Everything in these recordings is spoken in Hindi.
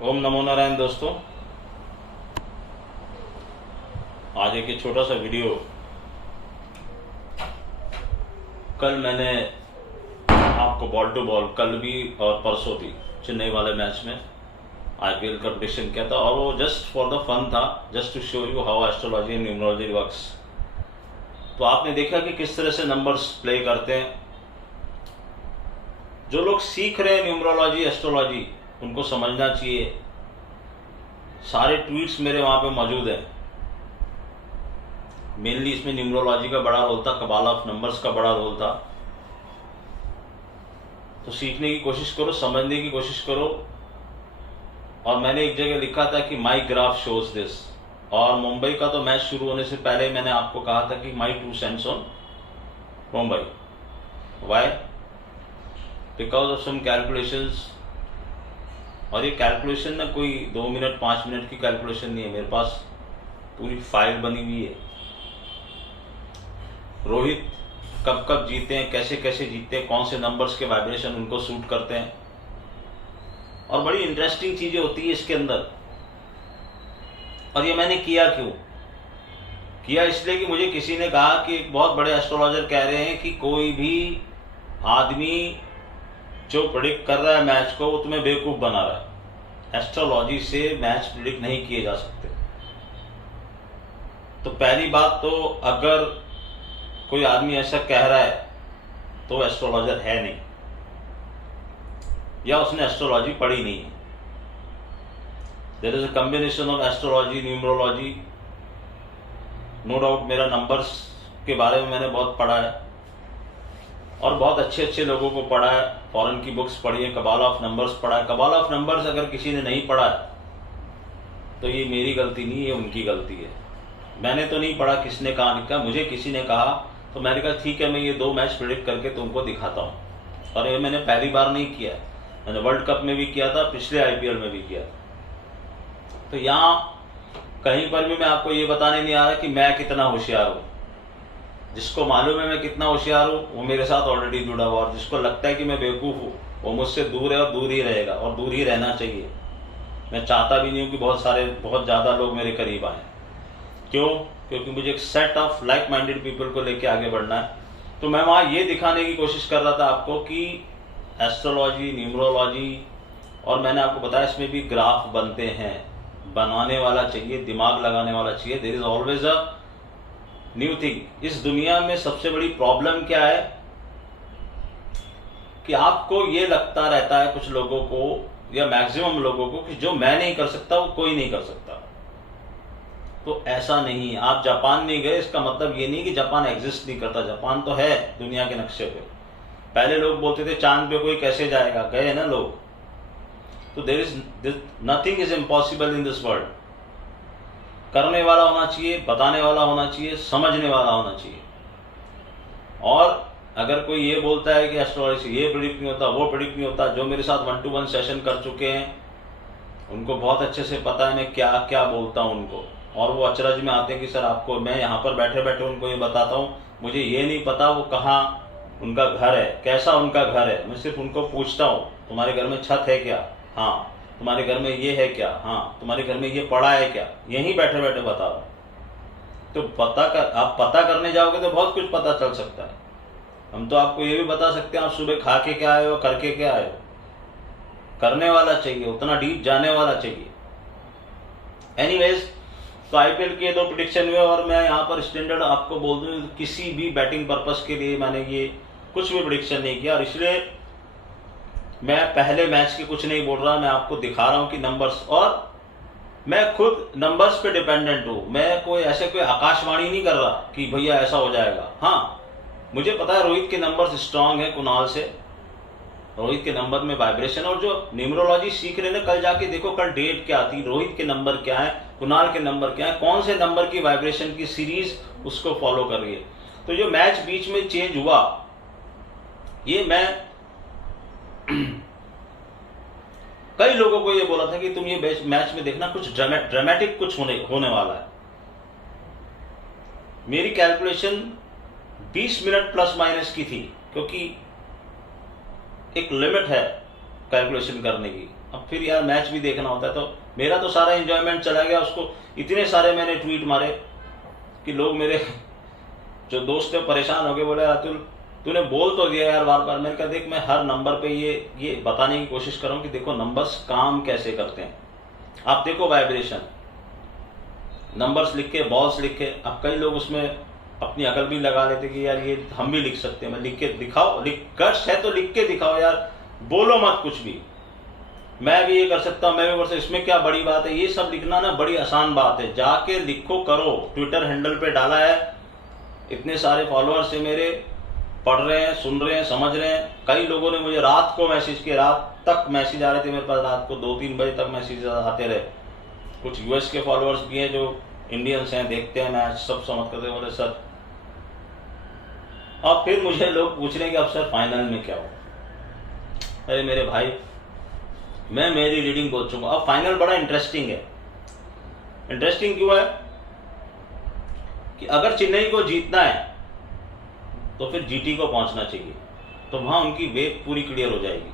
ओम नमो नारायण दोस्तों। आज एक ये छोटा सा वीडियो। कल मैंने आपको बॉल टू बॉल कल भी और परसों भी चेन्नई वाले मैच में आईपीएल का प्रेडिक्शन किया था और वो जस्ट फॉर द फन था, just to show you how astrology and numerology works. तो आपने देखा कि किस तरह से नंबर्स प्ले करते हैं। जो लोग सीख रहे हैं न्यूमरोलॉजी एस्ट्रोलॉजी उनको समझना चाहिए। सारे ट्वीट्स मेरे वहां पे मौजूद हैं। मेनली इसमें न्यूमरोलॉजी का बड़ा रोल था, कबाला ऑफ नंबर्स का बड़ा रोल था। तो सीखने की कोशिश करो, समझने की कोशिश करो। और मैंने एक जगह लिखा था कि माई ग्राफ शोज दिस। और मुंबई का तो मैच शुरू होने से पहले मैंने आपको कहा था कि my 2 cents on Mumbai. Why? Because of some calculations. और ये कैलकुलेशन ना कोई 2 मिनट 5 मिनट की कैलकुलेशन नहीं है, मेरे पास पूरी फाइल बनी हुई है। रोहित कब कब जीते हैं, कैसे कैसे जीतते हैं, कौन से नंबर्स के वाइब्रेशन उनको सूट करते हैं। और बड़ी इंटरेस्टिंग चीजें होती है इसके अंदर। और ये मैंने किया क्यों किया? इसलिए कि मुझे किसी ने कहा कि एक बहुत बड़े एस्ट्रोलॉजर कह रहे हैं कि कोई भी आदमी जो प्रेडिक्ट कर रहा है मैच को वो तुम्हें बेवकूफ बना रहा है। एस्ट्रोलॉजी से मैच प्रेडिक्ट नहीं किए जा सकते। तो पहली बात तो अगर कोई आदमी ऐसा कह रहा है तो एस्ट्रोलॉजर है नहीं, या उसने एस्ट्रोलॉजी पढ़ी नहीं है। There is a combination of astrology numerology. No doubt मेरा नंबर्स के बारे में मैंने बहुत पढ़ा है और बहुत अच्छे अच्छे लोगों को पढ़ा है। फॉरेन की बुक्स पढ़ी है, कबाला ऑफ नंबर्स पढ़ा है। कबाला ऑफ नंबर्स अगर किसी ने नहीं पढ़ा है तो ये मेरी गलती नहीं, ये उनकी गलती है। मैंने तो नहीं पढ़ा, किसने कहा लिखा, मुझे किसी ने कहा तो मैंने कहा ठीक है, मैं ये 2 मैच प्रेडिक्ट करके तुमको दिखाता हूँ। और ये मैंने पहली बार नहीं किया, मैंने वर्ल्ड कप में भी किया था, पिछले आईपीएल में भी किया था। तो यहाँ कहीं पर भी मैं आपको ये बताने नहीं आ रहा कि मैं कितना होशियार हूँ। जिसको मालूम है मैं कितना होशियार हूँ वो मेरे साथ ऑलरेडी जुड़ा हुआ, और जिसको लगता है कि मैं बेवकूफ हूँ वो मुझसे दूर है और दूर ही रहेगा, और दूर ही रहना चाहिए। मैं चाहता भी नहीं हूँ कि बहुत ज्यादा लोग मेरे करीब आए। क्यों? क्योंकि मुझे एक set of like minded people को लेके आगे बढ़ना है। तो मैं वहां ये दिखाने की कोशिश कर रहा था आपको कि एस्ट्रोलॉजी न्यूमरोलॉजी, और मैंने आपको बताया इसमें भी ग्राफ बनते हैं। बनाने वाला चाहिए, दिमाग लगाने वाला चाहिए। There is always a new thing. इस दुनिया में सबसे बड़ी प्रॉब्लम क्या है कि आपको ये लगता रहता है कुछ लोगों को या मैक्सिमम लोगों को कि जो मैं नहीं कर सकता वो कोई नहीं कर सकता। तो ऐसा नहीं है। आप जापान नहीं गए इसका मतलब ये नहीं कि जापान एग्जिस्ट नहीं करता। जापान तो है दुनिया के नक्शे पे। पहले लोग बोलते थे चांद पे कोई कैसे जाएगा, गए ना लोग। तो there is nothing is impossible in this world. करने वाला होना चाहिए, बताने वाला होना चाहिए, समझने वाला होना चाहिए। और अगर कोई ये बोलता है कि एस्ट्रोलॉजी से ये प्रेडिक्ट नहीं होता, वो प्रेडिक्ट नहीं होता, जो मेरे साथ 1-to-1 सेशन कर चुके हैं उनको बहुत अच्छे से पता है मैं क्या क्या बोलता हूं उनको। और वो अचरज में आते हैं कि सर आपको मैं यहाँ पर बैठे बैठे उनको ये बताता हूँ, मुझे ये नहीं पता वो कहाँ उनका घर है, कैसा उनका घर है। मैं सिर्फ उनको पूछता हूँ तुम्हारे घर में छत है क्या? हाँ। तुम्हारे घर में ये है क्या? हाँ। तुम्हारे घर में ये पड़ा है क्या? यहीं बैठे बैठे बता रहा हूँ। तो आप पता करने जाओगे तो बहुत कुछ पता चल सकता है। हम तो आपको ये भी बता सकते हैं आप सुबह खा के क्या आए हो, करके क्या आए हो। करने वाला चाहिए, उतना डीप जाने वाला चाहिए। एनीवेज, तो आईपीएल के 2 प्रेडिक्शन हुए और मैं यहाँ पर स्टैंडर्ड आपको बोल दूं किसी भी बैटिंग पर्पस के लिए मैंने ये कुछ भी प्रेडिक्शन नहीं किया। और इसलिए मैं पहले मैच के कुछ नहीं बोल रहा, मैं आपको दिखा रहा हूँ कि नंबर्स, और मैं खुद नंबर्स पे डिपेंडेंट हूँ। मैं कोई आकाशवाणी नहीं कर रहा कि भैया ऐसा हो जाएगा। हाँ, मुझे पता है रोहित के नंबर्स स्ट्रांग है कुणाल से। रोहित के नंबर में वाइब्रेशन, और जो न्यूमरोलॉजी सीख रहे हैं कल जाके देखो कल डेट क्या आती, रोहित के नंबर क्या है, कुणाल के नंबर क्या है, कौन से नंबर की वाइब्रेशन की सीरीज उसको फॉलो कर रही है। तो जो मैच बीच में चेंज हुआ, ये मैं कई लोगों को ये बोला था कि तुम ये मैच में देखना कुछ ड्रामेटिक कुछ होने वाला है। मेरी कैलकुलेशन 20 मिनट प्लस माइनस की थी, क्योंकि एक लिमिट है कैलकुलेशन करने की। अब फिर यार मैच भी देखना होता है, तो मेरा तो सारा एंजॉयमेंट चला गया। उसको इतने सारे मैंने ट्वीट मारे कि लोग मेरे जो दोस्त थे परेशान हो गए, बोले अतुल तूने बोल तो दिया यार बार बार। मैंने कहा देख मैं हर नंबर पे ये बताने की कोशिश कर रहा हूँ कि देखो नंबर्स काम कैसे करते हैं। आप देखो वाइब्रेशन, नंबर्स लिख के, बॉल्स लिख के, अब कई लोग उसमें अपनी अकल भी लगा लेते कि यार ये हम भी लिख सकते हैं। मैं लिख के दिखाओ, गट्स है तो लिख के दिखाओ यार, बोलो मत कुछ भी। मैं भी ये कर सकता हूँ, मैं भी कर सकता हूँ, इसमें क्या बड़ी बात है। ये सब लिखना ना बड़ी आसान बात है, जाके लिखो करो। ट्विटर हैंडल पे डाला है, इतने सारे फॉलोअर्स है मेरे, पढ़ रहे हैं, सुन रहे हैं, समझ रहे हैं। कई लोगों ने मुझे रात को मैसेज किए, रात तक मैसेज आ रहे थे मेरे पास, रात को 2-3 बजे तक मैसेज आते रहे। कुछ यूएस के फॉलोअर्स भी हैं जो इंडियंस हैं, देखते हैं मैच, सब समझ करते बोले सर। और फिर मुझे लोग पूछ रहे हैं कि अब सर फाइनल में क्या हो। अरे मेरे भाई, मैं मेरी रीडिंग बोल चुका। अब फाइनल बड़ा इंटरेस्टिंग है। इंटरेस्टिंग क्यों है कि अगर चेन्नई को जीतना है तो फिर जीटी को पहुंचना चाहिए, तो वहां उनकी वेव पूरी क्लियर हो जाएगी।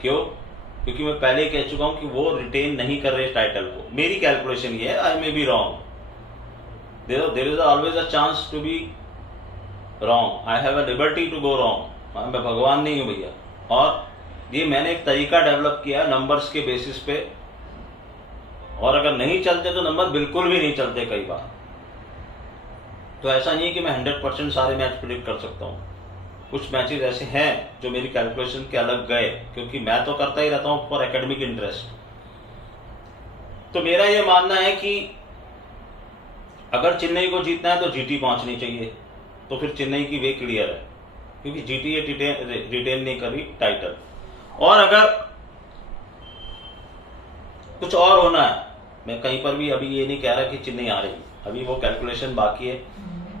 क्यों? क्योंकि मैं पहले ही कह चुका हूं कि वो रिटेन नहीं कर रहे टाइटल को। मेरी कैलकुलेशन ये है, I may be wrong, there is always a chance to be wrong, I have a liberty to go wrong. मैं भगवान नहीं हूं भैया। और ये मैंने एक तरीका डेवलप किया है नंबर्स के बेसिस पे, और अगर नहीं चलते तो नंबर बिल्कुल भी नहीं चलते कई बार। तो ऐसा नहीं है कि मैं 100% सारे मैच प्रेडिक्ट कर सकता हूँ। कुछ मैचेस ऐसे हैं जो मेरी कैलकुलेशन के अलग गए, क्योंकि मैं तो करता ही रहता हूँ फॉर एकेडमिक इंटरेस्ट। तो मेरा ये मानना है कि अगर चेन्नई को जीतना है तो जीटी पहुंचनी चाहिए, तो फिर चेन्नई की वे क्लियर है, क्योंकि जीटी ये रिटेन नहीं करी टाइटल। और अगर कुछ और होना है, मैं कहीं पर भी अभी ये नहीं कह रहा कि चेन्नई आ रही, अभी वो कैलकुलेशन बाकी है।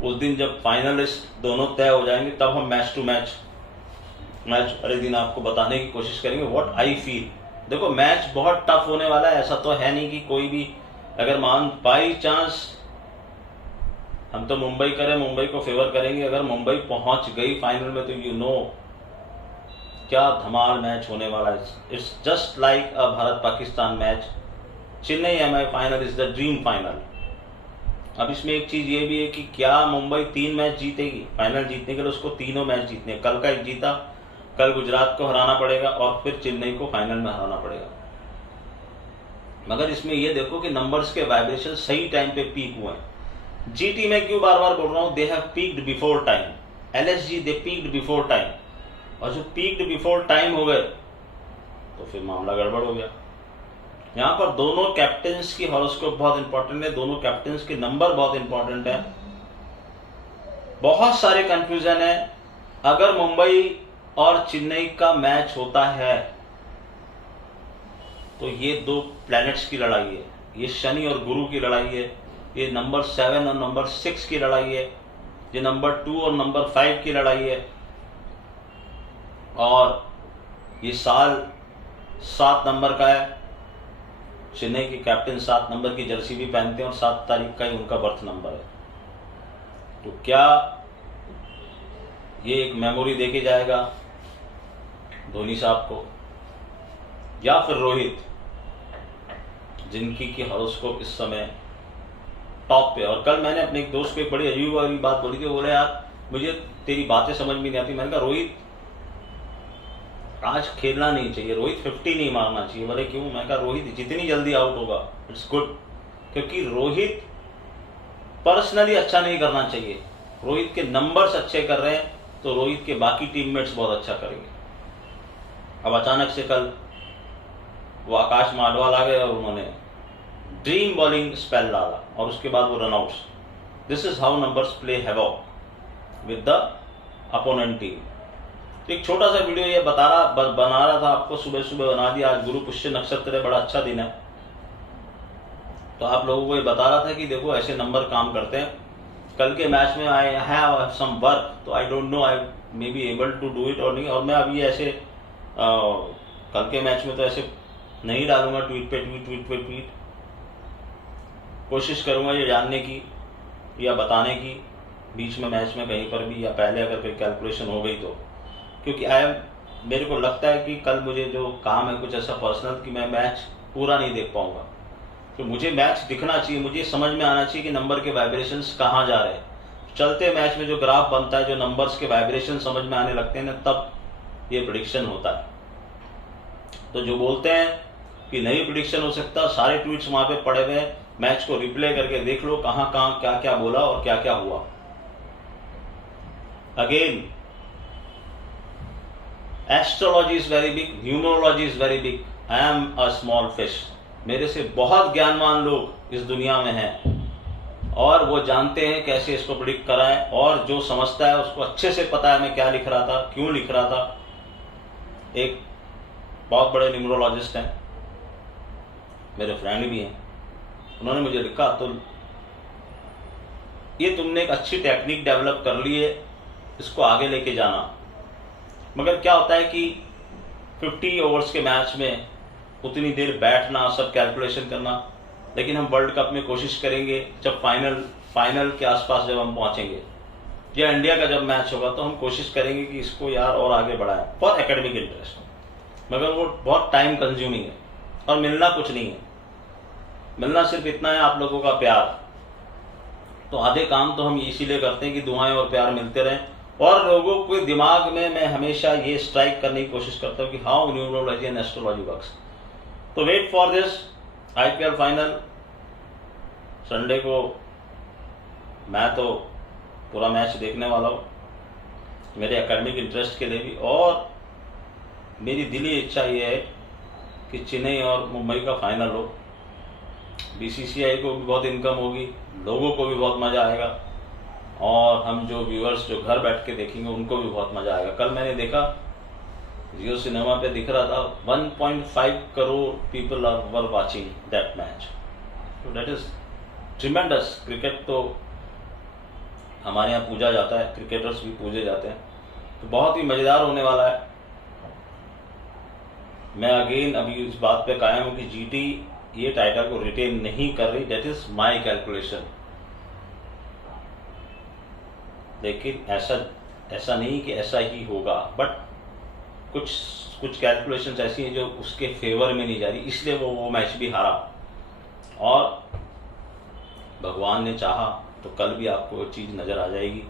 उस दिन जब फाइनलिस्ट दोनों तय हो जाएंगे तब हम मैच टू मैच वाले दिन आपको बताने की कोशिश करेंगे व्हाट आई फील। देखो मैच बहुत टफ होने वाला है, ऐसा तो है नहीं कि कोई भी, अगर मान बाई चांस हम तो मुंबई करें, मुंबई को फेवर करेंगे, अगर मुंबई पहुंच गई फाइनल में तो यू नो क्या धमाल मैच होने वाला है। It's just like a Bharat Pakistan match. Chennai MI final is the dream final. अब इसमें एक चीज ये भी है कि क्या मुंबई 3 मैच जीतेगी? फाइनल जीतने के लिए उसको तीनों मैच जीतने, कल का एक जीता, कल गुजरात को हराना पड़ेगा और फिर चेन्नई को फाइनल में हराना पड़ेगा। मगर इसमें ये देखो कि नंबर्स के वाइब्रेशन सही टाइम पे पीक हुए हैं। जीटी में क्यों बार बार बोल रहा हूं, they have peaked before time. LSG they peaked before time, और जो पीक्ड बिफोर टाइम हो गए तो फिर मामला गड़बड़ हो गया। यहाँ पर दोनों कैप्टन्स की हॉरोस्कोप बहुत इंपॉर्टेंट है, दोनों कैप्टन्स के नंबर बहुत इंपॉर्टेंट है। बहुत सारे कंफ्यूजन है। अगर मुंबई और चेन्नई का मैच होता है तो ये 2 प्लैनेट्स की लड़ाई है, ये शनि और गुरु की लड़ाई है, ये नंबर 7 और नंबर 6 की लड़ाई है, ये नंबर 2 और नंबर 5 की लड़ाई है। और ये साल 7 नंबर का है। चेन्नई के कैप्टन 7 नंबर की जर्सी भी पहनते हैं और 7 तारीख का ही उनका बर्थ नंबर है। तो क्या ये एक मेमोरी देके जाएगा धोनी साहब को, या फिर रोहित, जिनकी की हॉरोस्कोप इस समय टॉप पे। और कल मैंने अपने एक दोस्त को एक बड़ी अजीब वाली बात बोली थी, बोले यार मुझे तेरी बातें समझ में नहीं आती। मैंने कहा रोहित आज खेलना नहीं चाहिए, रोहित 50 नहीं मारना चाहिए। बोले क्यों? मैं कहा रोहित जितनी जल्दी आउट होगा इट्स गुड, क्योंकि रोहित पर्सनली अच्छा नहीं करना चाहिए। रोहित के नंबर्स अच्छे कर रहे हैं तो रोहित के बाकी टीममेट्स बहुत अच्छा करेंगे। अब अचानक से कल वो आकाश माडवाल आ गए और उन्होंने ड्रीम बॉलिंग स्पेल डाला और उसके बाद वो run-outs. This is how numbers play havoc with the opponent team. तो एक छोटा सा वीडियो ये बना रहा था आपको, सुबह सुबह बना दिया। आज गुरु पुष्य नक्षत्र है, बड़ा अच्छा दिन है, तो आप लोगों को ये बता रहा था कि देखो ऐसे नंबर काम करते हैं। कल के मैच में आई हैव सम वर्क, तो I don't know I may be able to do it और नहीं। और मैं अभी ऐसे कल के मैच में तो ऐसे नहीं डालूंगा ट्वीट पे ट्वीट। कोशिश करूंगा ये जानने की या बताने की बीच में मैच में कहीं पर भी, या पहले अगर कोई कैलकुलेशन हो गई तो, क्योंकि आई एम मेरे को लगता है कि कल मुझे जो काम है कुछ ऐसा पर्सनल कि मैं मैच पूरा नहीं देख पाऊंगा। तो मुझे मैच दिखना चाहिए, मुझे समझ में आना चाहिए कि नंबर के वाइब्रेशंस कहाँ जा रहे हैं। चलते मैच में जो ग्राफ बनता है, जो नंबर्स के वाइब्रेशन समझ में आने लगते हैं ना, तब ये प्रेडिक्शन होता है। तो जो बोलते हैं कि नहीं प्रेडिक्शन हो सकता, सारे ट्वीट्स वहां पे पड़े हुए हैं, मैच को रिप्ले करके देख लो कहाँ कहाँ क्या क्या बोला और क्या क्या हुआ। Again, astrology is very big, numerology is very big, I am a small fish. मेरे से बहुत ज्ञानवान लोग इस दुनिया में हैं और वो जानते हैं कैसे इसको प्रेडिक्ट कराएं, और जो समझता है उसको अच्छे से पता है मैं क्या लिख रहा था, क्यों लिख रहा था। एक बहुत बड़े न्यूमरोलॉजिस्ट हैं, मेरे फ्रेंड भी हैं, उन्होंने मुझे लिखा, तो ये तुमने एक अच्छी टेक्निक डेवलप कर ली है, इसको आगे लेके जाना। मगर क्या होता है कि 50 ओवर्स के मैच में उतनी देर बैठना, सब कैलकुलेशन करना, लेकिन हम वर्ल्ड कप में कोशिश करेंगे जब फाइनल के आसपास जब हम पहुंचेंगे या इंडिया का जब मैच होगा, तो हम कोशिश करेंगे कि इसको यार और आगे बढ़ाएं फॉर एकेडमिक इंटरेस्ट। मगर वो बहुत टाइम कंज्यूमिंग है और मिलना कुछ नहीं है। मिलना सिर्फ इतना है, आप लोगों का प्यार। तो आधे काम तो हम इसीलिए करते हैं कि दुआएं और प्यार मिलते रहें, और लोगों के दिमाग में मैं हमेशा ये स्ट्राइक करने की कोशिश करता हूँ कि how numerology and astrology works. तो wait for this IPL final Sunday को। मैं तो पूरा मैच देखने वाला हूँ, मेरे एकेडमिक इंटरेस्ट के लिए भी, और मेरी दिली इच्छा ये है कि चेन्नई और मुंबई का फाइनल हो। बीसीसीआई को भी बहुत इनकम होगी, लोगों को भी बहुत मजा आएगा, और हम जो व्यूअर्स जो घर बैठ के देखेंगे उनको भी बहुत मजा आएगा। कल मैंने देखा जियो सिनेमा पे दिख रहा था 1.5 crore people were watching that match. तो दैट इज ट्रिमेंडस। क्रिकेट तो हमारे यहाँ पूजा जाता है, क्रिकेटर्स भी पूजे जाते हैं, तो बहुत ही मजेदार होने वाला है। मैं अगेन अभी इस बात पे कायम हूँ कि जीटी ये टाइटल को रिटेन नहीं कर रही, दैट इज माई कैलकुलेशन। लेकिन ऐसा नहीं कि ऐसा ही होगा, बट कुछ कैलकुलेशंस ऐसी हैं जो उसके फेवर में नहीं जा रही, इसलिए वो मैच भी हारा। और भगवान ने चाहा तो कल भी आपको वो चीज नजर आ जाएगी।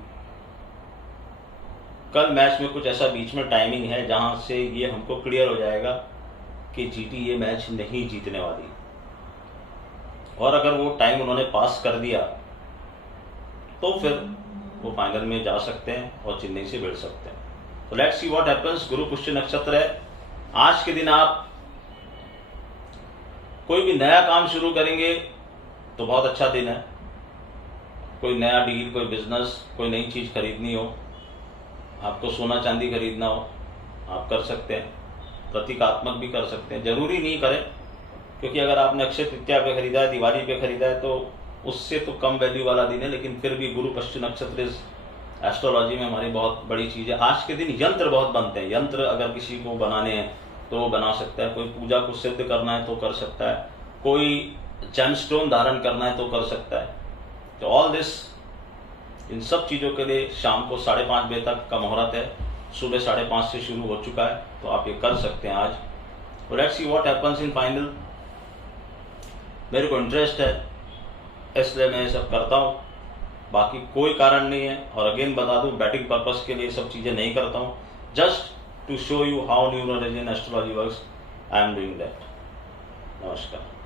कल मैच में कुछ ऐसा बीच में टाइमिंग है जहां से ये हमको क्लियर हो जाएगा कि जीटी ये मैच नहीं जीतने वाली, और अगर वो टाइम उन्होंने पास कर दिया तो फिर वो फाइनल में जा सकते हैं और चेन्नई से भिड़ सकते हैं। तो लेट्स सी व्हाट हैपेंस। गुरु पुष्य नक्षत्र है, आज के दिन आप कोई भी नया काम शुरू करेंगे तो बहुत अच्छा दिन है। कोई नया डील, कोई बिजनेस, कोई नई चीज खरीदनी हो, आपको सोना चांदी खरीदना हो, आप कर सकते हैं। प्रतीकात्मक भी कर सकते हैं, जरूरी नहीं करें, क्योंकि अगर आपने अक्षय तृतीया पे खरीदा है, दिवाली पे खरीदा है, तो उससे तो कम वैल्यू वाला दिन है। लेकिन फिर भी गुरु पश्चिम नक्षत्र इस एस्ट्रोलॉजी में हमारी बहुत बड़ी चीज है। आज के दिन यंत्र बहुत बनते हैं, यंत्र अगर किसी को बनाने हैं तो वो बना सकता है, कोई पूजा को सिद्ध करना है तो कर सकता है, कोई जेमस्टोन धारण करना है तो कर सकता है। तो ऑल दिस, इन सब चीजों के लिए शाम को 5:30 बजे तक का मुहूर्त है, सुबह 5:30 से शुरू हो चुका है, तो आप ये कर सकते हैं आज। Let's see what happens in final. मेरे को इंटरेस्ट है इसलिए मैं ये सब करता हूँ, बाकी कोई कारण नहीं है। और अगेन बता दूं, बैटिंग पर्पस के लिए सब चीजें नहीं करता हूँ, just to show you how numerology and astrology works, I am doing that. नमस्कार।